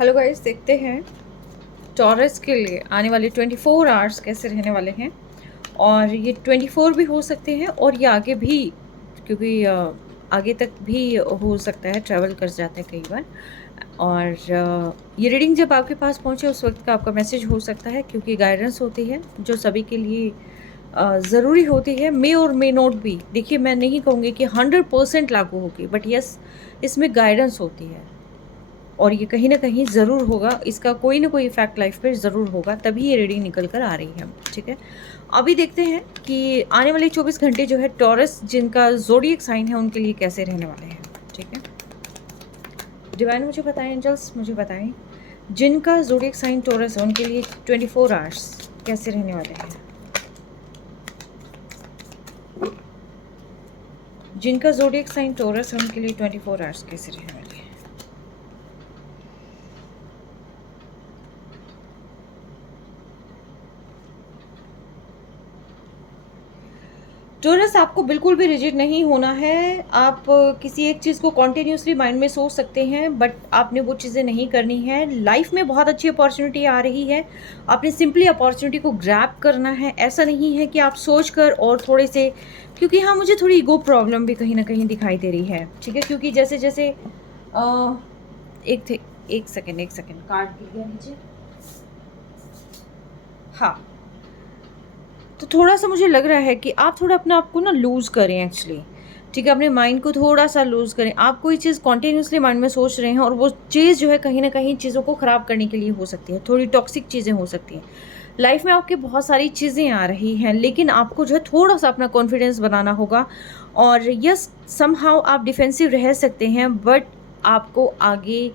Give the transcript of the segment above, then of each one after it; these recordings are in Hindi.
हेलो गाइस, देखते हैं टॉरस के लिए आने वाले 24 आवर्स कैसे रहने वाले हैं। और ये 24 भी हो सकते हैं और ये आगे भी, क्योंकि आगे तक भी हो सकता है, ट्रैवल कर जाता है कई बार। और ये रीडिंग जब आपके पास पहुंचे उस वक्त का आपका मैसेज हो सकता है, क्योंकि गाइडेंस होती है जो सभी के लिए ज़रूरी होती है। मे और मे नोट भी, देखिए मैं नहीं कहूँगी कि 100% लागू होगी, बट यस, इसमें गाइडेंस होती है और ये कहीं ना कहीं ज़रूर होगा, इसका कोई ना कोई इफेक्ट लाइफ पे ज़रूर होगा, तभी ये रीडिंग निकल कर आ रही है। ठीक है, अभी देखते हैं कि आने वाले 24 घंटे जो है टॉरस जिनका ज़ोडिएक साइन है उनके लिए कैसे रहने वाले हैं। ठीक है, डिवाइन मुझे बताएं, एंजल्स मुझे बताएं, जिनका ज़ोडिएक साइन टॉरस है उनके लिए 24 आवर्स कैसे रहने वाले हैं। जिनका ज़ोडिएक साइन टॉरस है उनके लिए 24 आवर्स कैसे रहने वाले हैं। टॉरस, आपको बिल्कुल भी रिजिड नहीं होना है। आप किसी एक चीज़ को कॉन्टिन्यूसली माइंड में सोच सकते हैं, बट आपने वो चीज़ें नहीं करनी है। लाइफ में बहुत अच्छी अपॉर्चुनिटी आ रही है, आपने सिंपली अपॉर्चुनिटी को ग्रैब करना है। ऐसा नहीं है कि आप सोच कर और थोड़े से, क्योंकि हाँ मुझे थोड़ी ईगो प्रॉब्लम भी कहीं ना कहीं दिखाई दे रही है। ठीक है, क्योंकि जैसे जैसे एक सेकेंड कार्ड गिर गया नीचे। हाँ, तो थोड़ा सा मुझे लग रहा है कि आप थोड़ा अपने आप को ना लूज़ करें एक्चुअली। ठीक है, अपने माइंड को थोड़ा सा लूज़ करें। आप कोई चीज़ कॉन्टिन्यूसली माइंड में सोच रहे हैं और वो चीज़ जो है कहीं ना कहीं चीज़ों को ख़राब करने के लिए हो सकती है, थोड़ी टॉक्सिक चीज़ें हो सकती हैं। लाइफ में आपके बहुत सारी चीज़ें आ रही हैं, लेकिन आपको जो है थोड़ा सा अपना कॉन्फिडेंस बनाना होगा। और यस, समहाउ आप डिफेंसिव रह सकते हैं, बट आपको आगे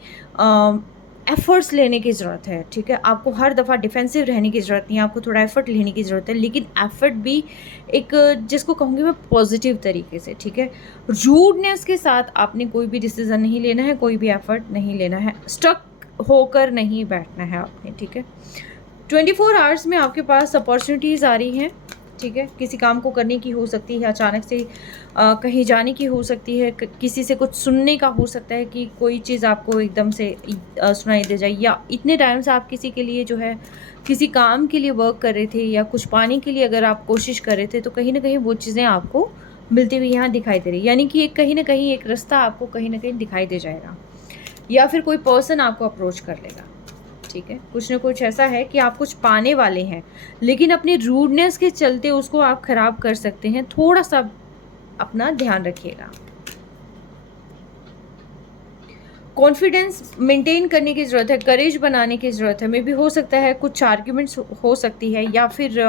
एफर्ट्स लेने की ज़रूरत है। ठीक है, आपको हर दफ़ा डिफेंसिव रहने की ज़रूरत नहीं है, आपको थोड़ा एफर्ट लेने की ज़रूरत है, लेकिन एफर्ट भी एक, जिसको कहूँगी मैं, पॉजिटिव तरीके से। ठीक है, रूडनेस के साथ आपने कोई भी डिसीज़न नहीं लेना है, कोई भी एफर्ट नहीं लेना है, स्टक होकर नहीं बैठना है आपने। ठीक है, 24 आवर्स में आपके पास अपॉर्चुनिटीज़ आ रही हैं। ठीक है, किसी काम को करने की हो सकती है, अचानक से कहीं जाने की हो सकती है, किसी से कुछ सुनने का हो सकता है कि कोई चीज़ आपको एकदम से सुनाई दे जाए, या इतने टाइम से आप किसी के लिए जो है किसी काम के लिए वर्क कर रहे थे या कुछ पाने के लिए अगर आप कोशिश कर रहे थे, तो कहीं ना कहीं वो चीज़ें आपको मिलती हुई यहाँ दिखाई दे रही, यानी कि एक कहीं ना कहीं एक रास्ता आपको कहीं ना कहीं दिखाई दे जाएगा, या फिर कोई पर्सन आपको अप्रोच कर लेगा। ठीक है, कुछ ना कुछ ऐसा है कि आप कुछ पाने वाले हैं, लेकिन अपनी रूडनेस के चलते उसको आप खराब कर सकते हैं। थोड़ा सा अपना ध्यान रखिएगा। कॉन्फिडेंस मेंटेन करने की ज़रूरत है, करेज बनाने की ज़रूरत है। मे भी हो सकता है कुछ आर्ग्यूमेंट्स हो सकती है, या फिर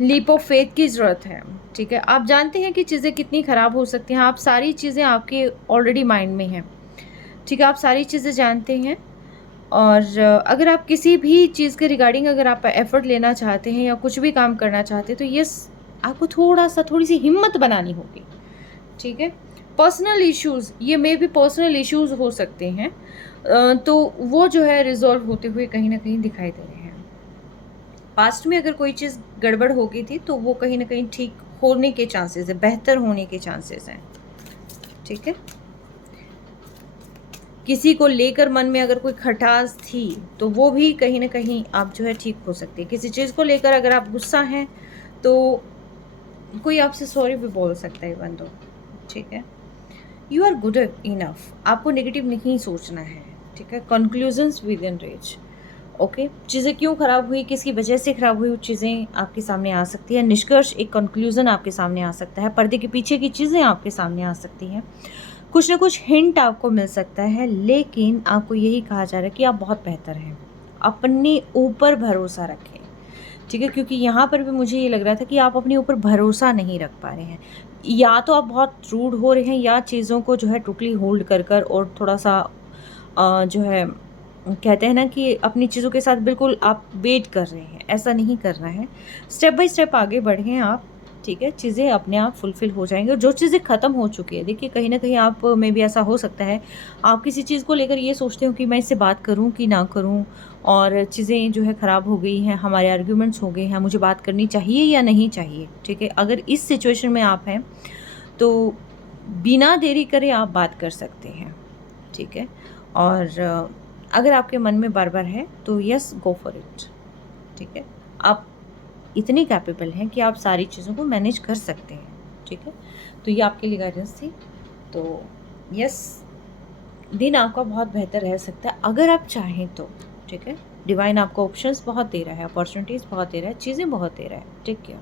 लीप ऑफ फेथ की ज़रूरत है। ठीक है, आप जानते हैं कि चीज़ें कितनी ख़राब हो सकती हैं, आप सारी चीज़ें आपके ऑलरेडी माइंड में हैं। ठीक है, आप सारी चीज़ें जानते हैं। और अगर आप किसी भी चीज़ के रिगार्डिंग अगर आप एफ़र्ट लेना चाहते हैं या कुछ भी काम करना चाहते हैं, तो यस, आपको थोड़ी सी हिम्मत बनानी होगी। ठीक है, पर्सनल इश्यूज़, ये मे भी पर्सनल इश्यूज़ हो सकते हैं, तो वो जो है रिज़ॉल्व होते हुए कहीं ना कहीं दिखाई दे रहे हैं। पास्ट में अगर कोई चीज़ गड़बड़ हो गई थी, तो वो कहीं ना कहीं ठीक होने के चांसेस है, बेहतर होने के चांसेस हैं। ठीक है, किसी को लेकर मन में अगर कोई खटास थी, तो वो भी कहीं ना कहीं आप जो है ठीक हो सकती है। किसी चीज़ को लेकर अगर आप गुस्सा हैं, तो कोई आपसे सॉरी भी बोल सकता है बंदो। ठीक है, यू आर गुड इनफ, आपको नेगेटिव नहीं सोचना है। ठीक है, conclusions with in reach. Okay, चीज़ें क्यों ख़राब हुई, किसकी वजह से ख़राब हुई, वो चीज़ें आपके सामने आ सकती है। निष्कर्ष, एक कंक्लूज़न आपके सामने आ सकता है, पर्दे के पीछे की चीज़ें आपके सामने आ सकती हैं, कुछ ना कुछ हिंट आपको मिल सकता है, लेकिन आपको यही कहा जा रहा है कि आप बहुत बेहतर हैं। अपने ऊपर भरोसा रखें। ठीक है, क्योंकि यहाँ पर भी मुझे ये लग रहा था कि आप अपने ऊपर भरोसा नहीं रख पा रहे हैं, या तो आप बहुत रूड हो रहे हैं, या चीज़ों को जो है टोटली होल्ड कर कर और थोड़ा सा जो है कहते हैं ना कि अपनी चीज़ों के साथ बिल्कुल आप वेट कर रहे हैं। ऐसा नहीं करना है, स्टेप बाय स्टेप आगे बढ़ें आप। ठीक है, चीज़ें अपने आप फुलफ़िल हो जाएँगी, और जो चीज़ें ख़त्म हो चुकी है, देखिए कहीं न कहीं आप में भी ऐसा हो सकता है, आप किसी चीज़ को लेकर ये सोचते हो कि मैं इससे बात करूँ कि ना करूँ, और चीज़ें जो है ख़राब हो गई हैं, हमारे आर्ग्यूमेंट्स हो गए हैं, मुझे बात करनी चाहिए या नहीं चाहिए। ठीक है, अगर इस सिचुएशन में आप हैं, तो बिना देरी करे आप बात कर सकते हैं, ठीक है। और अगर आपके मन में बार बार है तो यस, गो फॉर इट, ठीक है। आप इतने कैपेबल हैं कि आप सारी चीज़ों को मैनेज कर सकते हैं, ठीक है। तो ये आपके लिए गाइडेंस थी। तो यस, दिन आपका बहुत बेहतर रह सकता है अगर आप चाहें तो, ठीक है। डिवाइन आपको ऑप्शंस बहुत दे रहा है, अपॉर्चुनिटीज़ बहुत दे रहा है, चीज़ें बहुत दे रहा है, ठीक है।